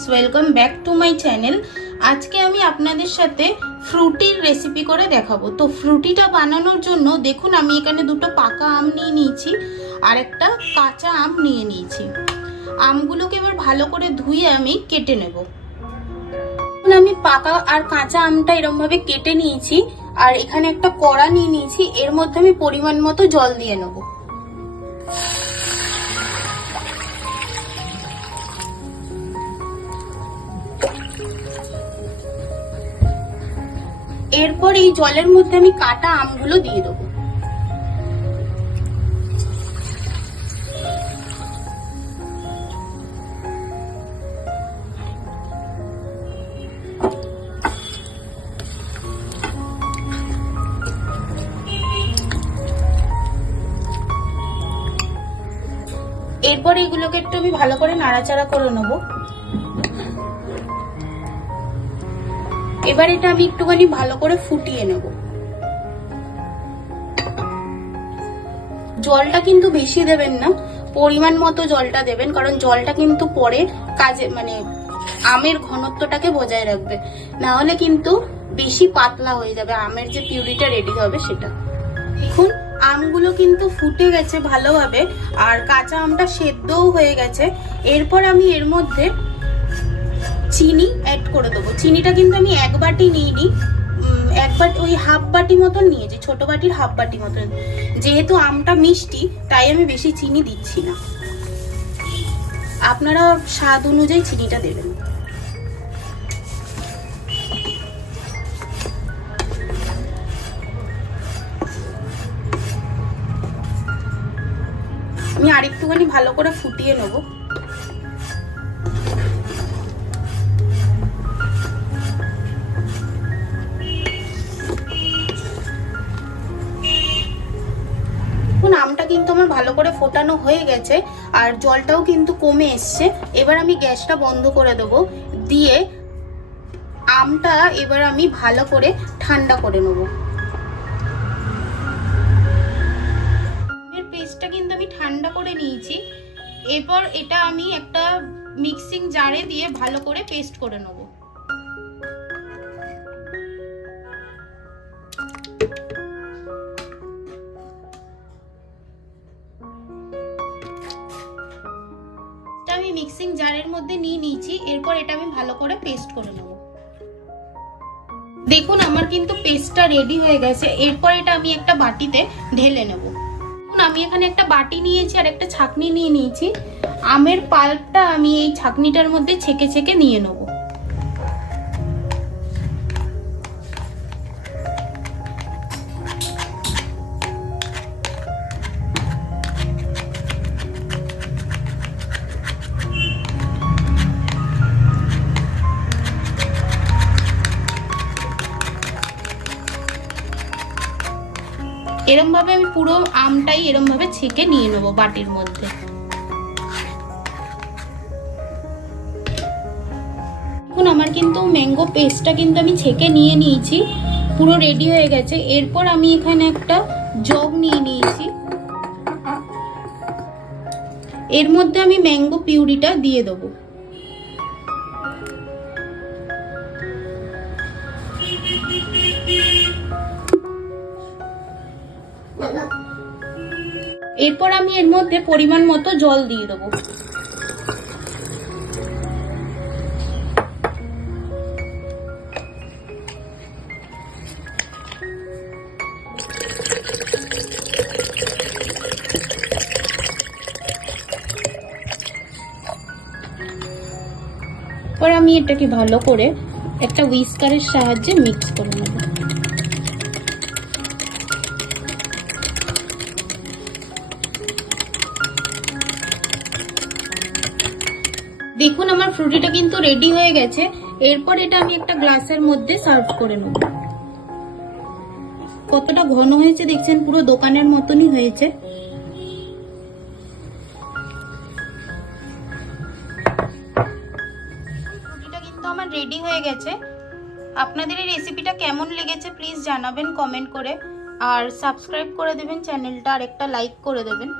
Friends welcome back to my channel. आज के आमी आपनादेर साथे फ्रूटिर रेसिपि करे देखाबो। तो फ्रूटिटा बानानोर जोन्नो देखुन आमी एखाने दुटो पाका आम निये निয়েছি আর একটা কাঁচা আম নিয়ে নিয়েছি। আমগুলোকে এবার ভালো করে ধুয়ে আমি কেটে নেব। আমি পাকা আর কাঁচা আমটা এরকম ভাবে কেটে নিয়েছি আর এখানে একটা কড়া নিয়ে নিয়েছি, এর মধ্যে আমি পরিমাণ মতো জল দিয়ে নেব। এরপর এই জলের মধ্যে আমি কাটা আমগুলো দিয়ে দেবো। এরপর এগুলোকে একটু আমি ভালো করে নাড়াচাড়া করে নেব। এবার এটা আমি একটুখানি ভালো করে ফুটিয়ে নেব। জলটা কিন্তু বেশি দেবেন না, পরিমাণ মতো জলটা দেবেন, কারণ জলটা কিন্তু পরে কাজে মানে আমের ঘনত্বটাকে বজায় রাখবে, না হলে কিন্তু বেশি পাতলা হয়ে যাবে, আমের যে পিউরিটা রেডি হবে সেটা। দেখুন আমগুলো কিন্তু ফুটে গেছে ভালোভাবে আর কাঁচা আমটা সেদ্ধও হয়ে গেছে। এরপর আমি এর মধ্যে চিনি অ্যাড করে দেবো। চিনিটা কিন্তু আমি এক বাটি নিইনি, এক বাটি ওই হাফ বাটি মতন নিয়েছি, ছোট বাটির হাফ বাটি মতন। যেহেতু আমটা মিষ্টি তাই আমি বেশি চিনি দিচ্ছি না, আপনারা স্বাদ অনুযায়ী চিনিটা দেবেন। আমি আরেকটুখানি ভালো করে ফুটিয়ে নেব। আমটা কিন্তু আমার ভালো করে ফোটানো হয়ে গেছে আর জলটাও কিন্তু কমে এসছে। এবার আমি গ্যাসটা বন্ধ করে দেব, দিয়ে আমটা এবার আমি ভালো করে ঠান্ডা করে নেব। পেস্টটা কিন্তু আমি ঠান্ডা করে নিয়েছি। এরপর এটা আমি একটা মিক্সিং জারে দিয়ে ভালো করে পেস্ট করে নেব। আমি মিক্সিং জারের মধ্যে নিয়ে নিয়েছি, এরপর এটা আমি ভালো করে পেস্ট করে নেব। দেখুন আমার কিন্তু পেস্টটা রেডি হয়ে গেছে। এরপর এটা আমি একটা বাটিতে ঢেলে নেব। আমি এখানে একটা বাটি নিয়েছি আর একটা ছাঁকনি নিয়ে নিয়েছি। আমের পাল্পটা আমি এই ছাঁকনিটার মধ্যে ছেঁকে ছেঁকে নিয়ে নেব। এরকম ভাবে আমি পুরো আমটাই এরকম ভাবে ছেঁকে নিয়ে নেব বাটির মধ্যে। এখন আমার কিন্তু ম্যাঙ্গো পেস্টটা কিন্তু আমি ছেঁকে নিয়ে নিয়েছি, পুরো রেডি হয়ে গেছে। এরপর আমি এখানে একটা জগ নিয়ে নিয়েছি, এর মধ্যে আমি ম্যাঙ্গো পিউরিটা দিয়ে দেবো। এরপর আমি এর মধ্যে পরিমাণ মতো জল দিয়ে দেবো। এরপর আমি এটাকে ভালো করে একটা হুইস্কারের সাহায্যে মিক্স করে নেব। দেখুন আমার ফ্রুটিটা কিন্তু রেডি হয়ে গেছে। এরপর এটা আমি একটা গ্লাসের মধ্যে সার্ভ করে নেব। কতটা ঘন হয়েছে দেখছেন, পুরো দোকানের মতনই হয়েছে। ফ্রুটিটা কিন্তু আমার রেডি হয়ে গেছে। আপনাদের এই রেসিপিটা কেমন লেগেছে প্লিজ জানাবেন কমেন্ট করে, আর সাবস্ক্রাইব করে দেবেন চ্যানেলটা, আর একটা লাইক করে দেবেন।